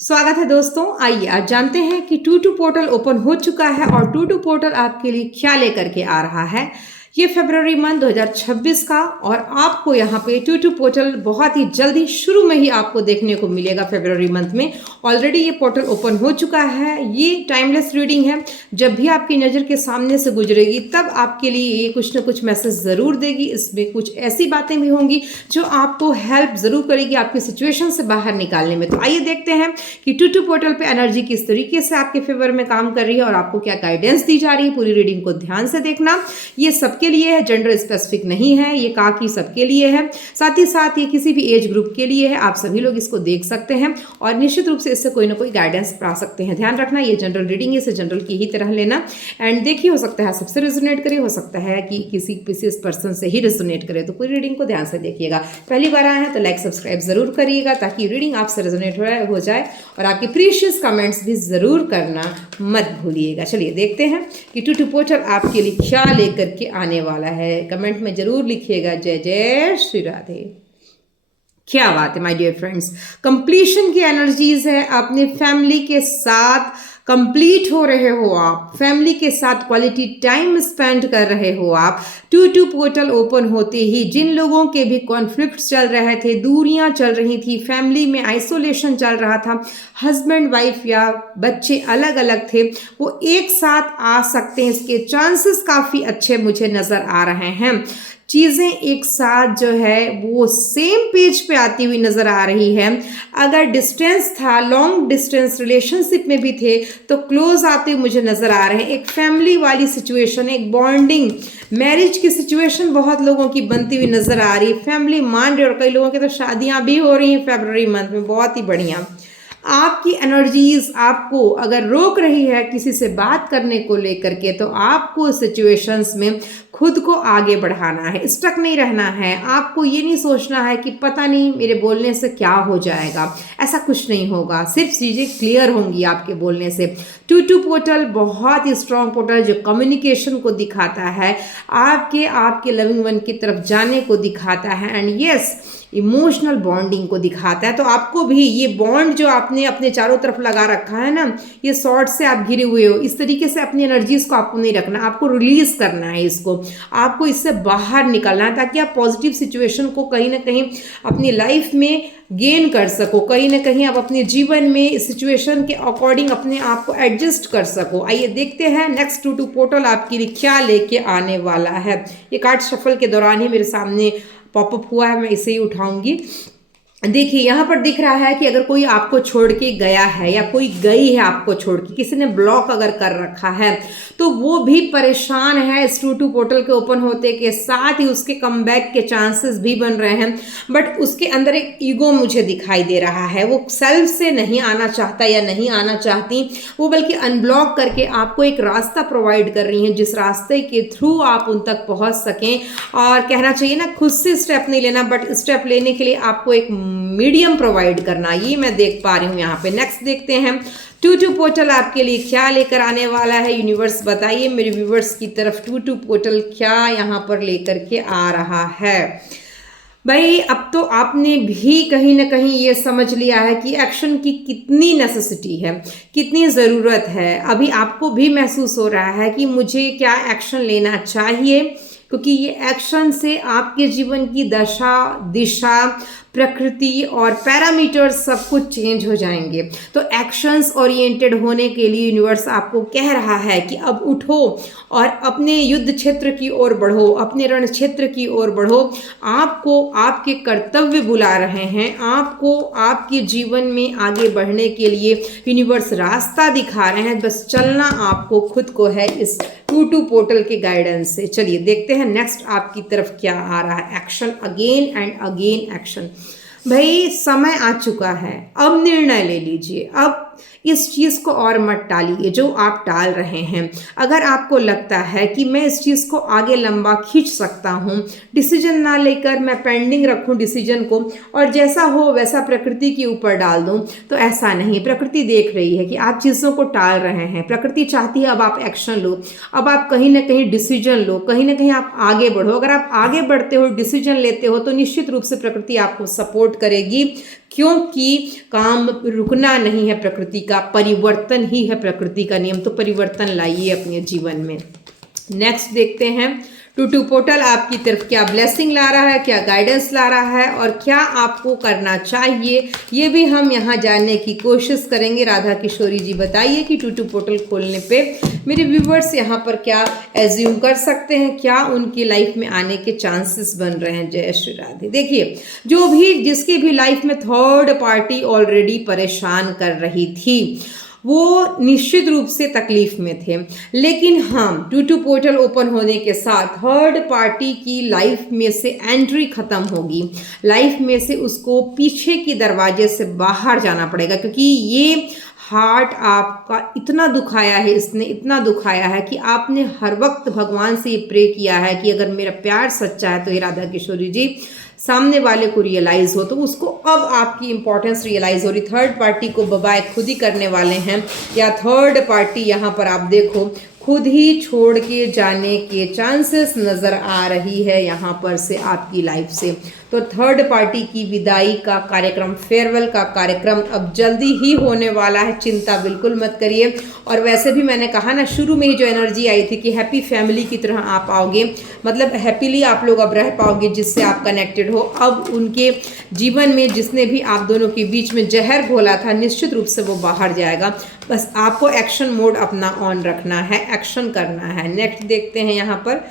स्वागत है दोस्तों। आइए आज जानते हैं कि टू टू पोर्टल ओपन हो चुका है और टू टू पोर्टल आपके लिए क्या लेकर के आ रहा है। ये फरवरी मंथ 2026 का और आपको यहाँ पे टू टू पोर्टल बहुत ही जल्दी शुरू में ही आपको देखने को मिलेगा। फरवरी मंथ में ऑलरेडी ये पोर्टल ओपन हो चुका है। ये टाइमलेस रीडिंग है, जब भी आपकी नज़र के सामने से गुजरेगी तब आपके लिए ये कुछ ना कुछ मैसेज ज़रूर देगी। इसमें कुछ ऐसी बातें भी होंगी जो आपको हेल्प ज़रूर करेगी आपकी सिचुएशन से बाहर निकालने में। तो आइए देखते हैं कि टू टू पोर्टल पे एनर्जी किस तरीके से आपके फेवर में काम कर रही है और आपको क्या गाइडेंस दी जा रही है। पूरी रीडिंग को ध्यान से देखना। ये सबके लिए है, जेंडर स्पेसिफिक नहीं है, ये काकी सबके लिए है, साथ ही साथ ये किसी भी एज ग्रुप के लिए है। आप सभी लोग इसको देख सकते हैं और निश्चित रूप से इससे कोई ना कोई गाइडेंस पा सकते हैं। ध्यान रखना ये जनरल रीडिंग है, इसे जनरल की ही तरह लेना। एंड देखिए, हो सकता है सबसे रेजोनेट करे, हो सकता है कि किसी पर्सन से ही रेजोनेट करे। तो पूरी रीडिंग को ध्यान से देखिएगा। पहली बार आए हैं तो लाइक सब्सक्राइब जरूर करिएगा ताकि रीडिंग आपसे रेजोनेट हो जाए और आपके प्रीशियस कमेंट्स भी जरूर करना मत भूलिएगा। चलिए देखते हैं कि टू टू पोर्टल आपके लिए क्या लेकर के आने वाला है। कमेंट में जरूर लिखिएगा जय जय श्री राधे। क्या बात है माय डियर फ्रेंड्स, कंप्लीशन की एनर्जीज है। अपने फैमिली के साथ कंप्लीट हो रहे हो, आप फैमिली के साथ क्वालिटी टाइम स्पेंड कर रहे हो। आप टू टू पोर्टल ओपन होते ही जिन लोगों के भी कॉन्फ्लिक्ट्स चल रहे थे, दूरियां चल रही थी, फैमिली में आइसोलेशन चल रहा था, हस्बैंड वाइफ या बच्चे अलग अलग थे, वो एक साथ आ सकते हैं। इसके चांसेस काफ़ी अच्छे मुझे नज़र आ रहे हैं। चीज़ें एक साथ जो है वो सेम पेज पे आती हुई नज़र आ रही है। अगर डिस्टेंस था, लॉन्ग डिस्टेंस रिलेशनशिप में भी थे, तो क्लोज आते हुए मुझे नज़र आ रहे हैं। एक फैमिली वाली सिचुएशन, एक बॉन्डिंग, मैरिज की सिचुएशन बहुत लोगों की बनती हुई नज़र आ रही है। फैमिली मान रही है और कई लोगों की तो शादियाँ भी हो रही हैं फरवरी मंथ में। बहुत ही बढ़िया। आपकी एनर्जीज आपको अगर रोक रही है किसी से बात करने को लेकर के, तो आपको सिचुएशंस में खुद को आगे बढ़ाना है, स्टक नहीं रहना है। आपको ये नहीं सोचना है कि पता नहीं मेरे बोलने से क्या हो जाएगा। ऐसा कुछ नहीं होगा, सिर्फ चीज़ें क्लियर होंगी आपके बोलने से। टू टू पोर्टल बहुत ही स्ट्रॉन्ग पोर्टल जो कम्युनिकेशन को दिखाता है, आपके लविंग वन की तरफ जाने को दिखाता है। एंड यस, इमोशनल बॉन्डिंग को दिखाता है। तो आपको भी ये बॉन्ड जो आपने अपने चारों तरफ लगा रखा है ना, ये सॉर्ट से आप घिरे हुए हो, इस तरीके से अपनी एनर्जीज को आपको नहीं रखना, आपको रिलीज करना है इसको, आपको इससे बाहर निकलना है ताकि आप पॉजिटिव सिचुएशन को कहीं ना कहीं अपनी लाइफ में गेन कर सको। कहीं ना कहीं आप अपने जीवन में इस सिचुएशन के अकॉर्डिंग अपने आप को एडजस्ट कर सको। आइए देखते हैं नेक्स्ट टू टू पोर्टल आपके लिए क्या लेके आने वाला है। ये कार्ड शफल के दौरान ही मेरे सामने पॉपअप हुआ है, मैं इसे ही उठाऊंगी। देखिए यहाँ पर दिख रहा है कि अगर कोई आपको छोड़ के गया है या कोई गई है आपको छोड़ के, किसी ने ब्लॉक अगर कर रखा है, तो वो भी परेशान है इस टू टू पोर्टल के ओपन होते के साथ ही। उसके कमबैक के चांसेस भी बन रहे हैं, बट उसके अंदर एक ईगो मुझे दिखाई दे रहा है। वो सेल्फ से नहीं आना चाहता या नहीं आना चाहती वो, बल्कि अनब्लॉक करके आपको एक रास्ता प्रोवाइड कर रही हैं जिस रास्ते के थ्रू आप उन तक पहुँच सकें। और कहना चाहिए ना, खुद से स्टेप नहीं लेना, बट स्टेप लेने के लिए आपको एक मीडियम प्रोवाइड करना, ये मैं देख पा रही हूँ यहाँ पे। नेक्स्ट देखते हैं टू टू पोर्टल आपके लिए क्या लेकर आने वाला है। यूनिवर्स बताइए मेरे व्यूवर्स की तरफ, टू टू पोर्टल क्या यहाँ पर लेकर के आ रहा है। भाई अब तो आपने भी कहीं ना कहीं ये समझ लिया है कि एक्शन की कितनी नेसेसिटी है, कितनी ज़रूरत है। अभी आपको भी महसूस हो रहा है कि मुझे क्या एक्शन लेना चाहिए, क्योंकि ये एक्शन से आपके जीवन की दशा, दिशा, प्रकृति और पैरामीटर्स सब कुछ चेंज हो जाएंगे। तो एक्शंस ओरिएंटेड होने के लिए यूनिवर्स आपको कह रहा है कि अब उठो और अपने युद्ध क्षेत्र की ओर बढ़ो, अपने रण क्षेत्र की ओर बढ़ो। आपको आपके कर्तव्य बुला रहे हैं, आपको आपके जीवन में आगे बढ़ने के लिए यूनिवर्स रास्ता दिखा रहे हैं। बस चलना आपको खुद को है इस टू टू पोर्टल के गाइडेंस से। चलिए देखते हैं नेक्स्ट आपकी तरफ क्या आ रहा है। Action, again and again action. भाई समय आ चुका है, अब निर्णय ले लीजिए। अब इस चीज़ को और मत टालिए जो आप टाल रहे हैं। अगर आपको लगता है कि मैं इस चीज़ को आगे लंबा खींच सकता हूँ, डिसीजन ना लेकर मैं पेंडिंग रखूँ डिसीजन को और जैसा हो वैसा प्रकृति के ऊपर डाल दूँ, तो ऐसा नहीं। प्रकृति देख रही है कि आप चीज़ों को टाल रहे हैं। प्रकृति चाहती है अब आप एक्शन लो, अब आप कहीं ना कहीं डिसीजन लो, कहीं ना कहीं आप आगे बढ़ो। अगर आप आगे बढ़ते हो, डिसीजन लेते हो, तो निश्चित रूप से प्रकृति आपको सपोर्ट करेगी, क्योंकि काम रुकना नहीं है, प्रकृति का परिवर्तन ही है प्रकृति का नियम। तो परिवर्तन लाइए अपने जीवन में। नेक्स्ट देखते हैं, टू पोर्टल आपकी तरफ क्या ब्लेसिंग ला रहा है, क्या गाइडेंस ला रहा है और क्या आपको करना चाहिए, ये भी हम यहाँ जानने की कोशिश करेंगे। राधा किशोरी जी बताइए कि टू पोर्टल खोलने पे मेरे व्यूवर्स यहाँ पर क्या एज्यूम कर सकते हैं, क्या उनकी लाइफ में आने के चांसेस बन रहे हैं। जय श्री राधे। देखिए, जो भी जिसकी भी लाइफ में थर्ड पार्टी ऑलरेडी परेशान कर रही थी, वो निश्चित रूप से तकलीफ में थे, लेकिन हाँ, टू पोर्टल ओपन होने के साथ थर्ड पार्टी की लाइफ में से एंट्री खत्म होगी, लाइफ में से उसको पीछे की दरवाजे से बाहर जाना पड़ेगा, क्योंकि ये हार्ट आपका इतना दुखाया है, इसने इतना दुखाया है कि आपने हर वक्त भगवान से ये प्रे किया है कि अगर मेरा प्यार सच्चा है तो ये राधा किशोरी जी सामने वाले को रियलाइज हो, तो उसको अब आपकी इंपॉर्टेंस रियलाइज हो रही। थर्ड पार्टी को बबाए खुद ही करने वाले हैं, या थर्ड पार्टी यहाँ पर आप देखो खुद ही छोड़ के जाने के चांसेस नज़र आ रही है यहाँ पर से आपकी लाइफ से। तो थर्ड पार्टी की विदाई का कार्यक्रम, फेयरवेल का कार्यक्रम अब जल्दी ही होने वाला है, चिंता बिल्कुल मत करिए। और वैसे भी मैंने कहा ना, शुरू में ही जो एनर्जी आई थी कि हैप्पी फैमिली की तरह आप आओगे, मतलब हैप्पीली आप लोग अब रह पाओगे जिससे आप कनेक्टेड हो। अब उनके जीवन में जिसने भी आप दोनों के बीच में जहर घोला था, निश्चित रूप से वो बाहर जाएगा। बस आपको एक्शन मोड अपना ऑन रखना है, एक्शन करना है। नेक्स्ट देखते हैं यहाँ पर,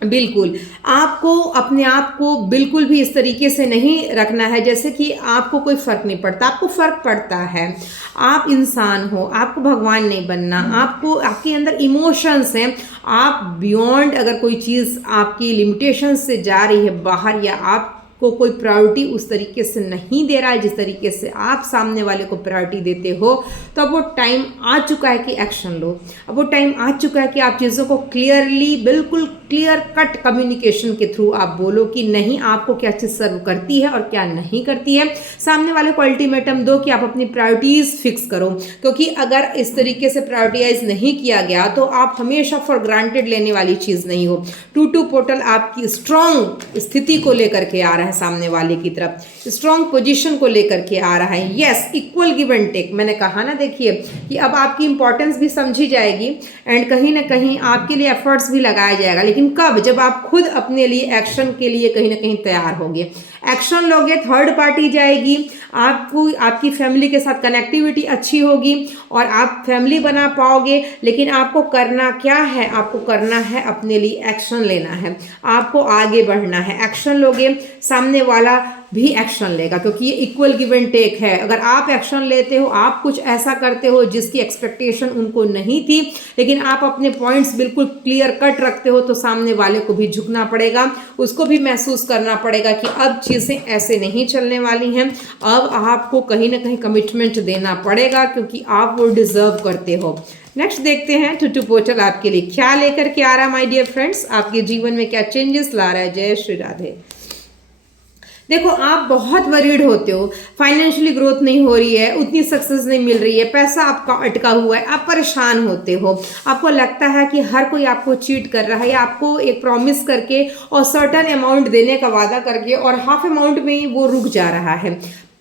बिल्कुल आपको अपने आप को बिल्कुल भी इस तरीके से नहीं रखना है जैसे कि आपको कोई फ़र्क नहीं पड़ता। आपको फ़र्क पड़ता है, आप इंसान हो, आपको भगवान नहीं बनना, आपको आपके अंदर इमोशंस हैं। आप बियॉन्ड, अगर कोई चीज़ आपकी लिमिटेशन से जा रही है बाहर, या आप को कोई प्रायोरिटी उस तरीके से नहीं दे रहा है जिस तरीके से आप सामने वाले को प्रायोरिटी देते हो, तो अब वो टाइम आ चुका है कि एक्शन लो। अब वो टाइम आ चुका है कि आप चीज़ों को क्लियरली, बिल्कुल क्लियर कट कम्युनिकेशन के थ्रू आप बोलो कि नहीं, आपको क्या चीज़ सर्व करती है और क्या नहीं करती है। सामने वाले को अल्टीमेटम दो कि आप अपनी प्रायोरिटीज़ फिक्स करो, क्योंकि अगर इस तरीके से प्रायोरिटाइज नहीं किया गया तो आप हमेशा फॉर ग्रांटेड लेने वाली चीज़ नहीं हो। टू पोर्टल आपकी स्ट्रॉन्ग स्थिति को लेकर के आ रहा है, सामने वाले की तरफ स्ट्रॉन्ग पोजीशन को लेकर के आ रहा है। Yes, equal give and take. मैंने कहा ना, देखिए कि अब आपकी इंपॉर्टेंस भी समझी जाएगी एंड कहीं ना कहीं आपके लिए एफर्ट्स भी लगाया जाएगा, लेकिन कब? जब आप खुद अपने लिए एक्शन के लिए कहीं ना कहीं तैयार होगे, एक्शन लोगे, थर्ड पार्टी जाएगी, आपको आपकी फैमिली के साथ कनेक्टिविटी अच्छी होगी और आप फैमिली बना पाओगे। लेकिन आपको करना क्या है? आपको करना है अपने लिए एक्शन लेना है, आपको आगे बढ़ना है। एक्शन लोगे, सामने वाला भी एक्शन लेगा, क्योंकि ये इक्वल गिव एंड टेक है। अगर आप एक्शन लेते हो, आप कुछ ऐसा करते हो जिसकी एक्सपेक्टेशन उनको नहीं थी, लेकिन आप अपने पॉइंट्स बिल्कुल क्लियर कट रखते हो, तो सामने वाले को भी झुकना पड़ेगा, उसको भी महसूस करना पड़ेगा कि अब चीज़ें ऐसे नहीं चलने वाली हैं। अब आपको कहीं ना कहीं कमिटमेंट देना पड़ेगा, क्योंकि आप वो डिजर्व करते हो। नेक्स्ट देखते हैं टू पोर्टल आपके लिए क्या लेकर के आ रहा है माय डियर फ्रेंड्स, आपके जीवन में क्या चेंजेस ला रहा है। जय श्री राधे। देखो, आप बहुत वरीड होते हो, फाइनेंशियली ग्रोथ नहीं हो रही है, उतनी सक्सेस नहीं मिल रही है, पैसा आपका अटका हुआ है, आप परेशान होते हो, आपको लगता है कि हर कोई आपको चीट कर रहा है, या आपको एक प्रॉमिस करके और सर्टन अमाउंट देने का वादा करके और हाफ अमाउंट में ही वो रुक जा रहा है।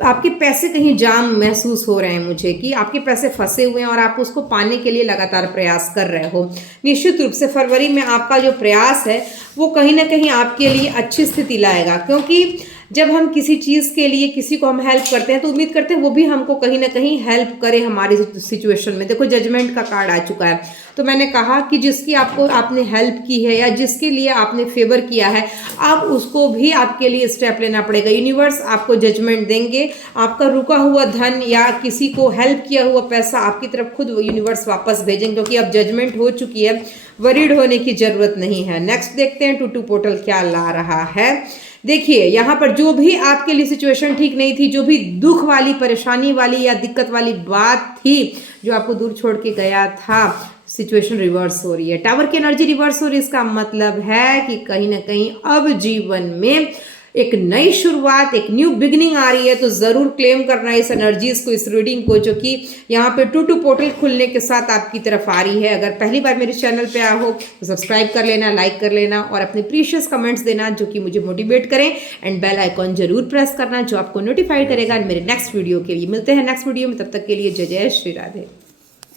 आपके पैसे कहीं जाम महसूस हो रहे हैं मुझे, कि आपके पैसे फंसे हुए हैं और आप उसको पाने के लिए लगातार प्रयास कर रहे हो। निश्चित रूप से फरवरी में आपका जो प्रयास है वो कहीं ना कहीं आपके लिए अच्छी स्थिति लाएगा, क्योंकि जब हम किसी चीज़ के लिए किसी को हम हेल्प करते हैं तो उम्मीद करते हैं वो भी हमको कहीं ना कहीं हेल्प करे हमारी सिचुएशन में। देखो, जजमेंट का कार्ड आ चुका है, तो मैंने कहा कि जिसकी आपने हेल्प की है या जिसके लिए आपने फेवर किया है, अब उसको भी आपके लिए स्टेप लेना पड़ेगा। यूनिवर्स आपको जजमेंट देंगे, आपका रुका हुआ धन या किसी को हेल्प किया हुआ पैसा आपकी तरफ खुद यूनिवर्स वापस भेजेंगे, क्योंकि अब जजमेंट हो चुकी है, वरीड होने की जरूरत नहीं है। नेक्स्ट देखते हैं टू पोर्टल क्या ला रहा है। देखिए, यहाँ पर जो भी आपके लिए सिचुएशन ठीक नहीं थी, जो भी दुख वाली, परेशानी वाली या दिक्कत वाली बात थी जो आपको दूर छोड़ के गया था, सिचुएशन रिवर्स हो रही है। टावर की एनर्जी रिवर्स हो रही है, इसका मतलब है कि कहीं ना कहीं अब जीवन में एक नई शुरुआत, एक न्यू बिगनिंग आ रही है, तो ज़रूर क्लेम करना इस एनर्जीज़ को, इस रीडिंग को, जो कि यहाँ पे 2-2 पोर्टल खुलने के साथ आपकी तरफ आ रही है। अगर पहली बार मेरे चैनल पे आया हो तो सब्सक्राइब कर लेना, लाइक कर लेना और अपने प्रीशियस कमेंट्स देना जो कि मुझे मोटिवेट करें, एंड बेल आइकॉन जरूर प्रेस करना जो आपको नोटिफाई करेगा मेरे नेक्स्ट वीडियो के लिए। मिलते हैं नेक्स्ट वीडियो में, तब तक के लिए जय जय श्री राधे।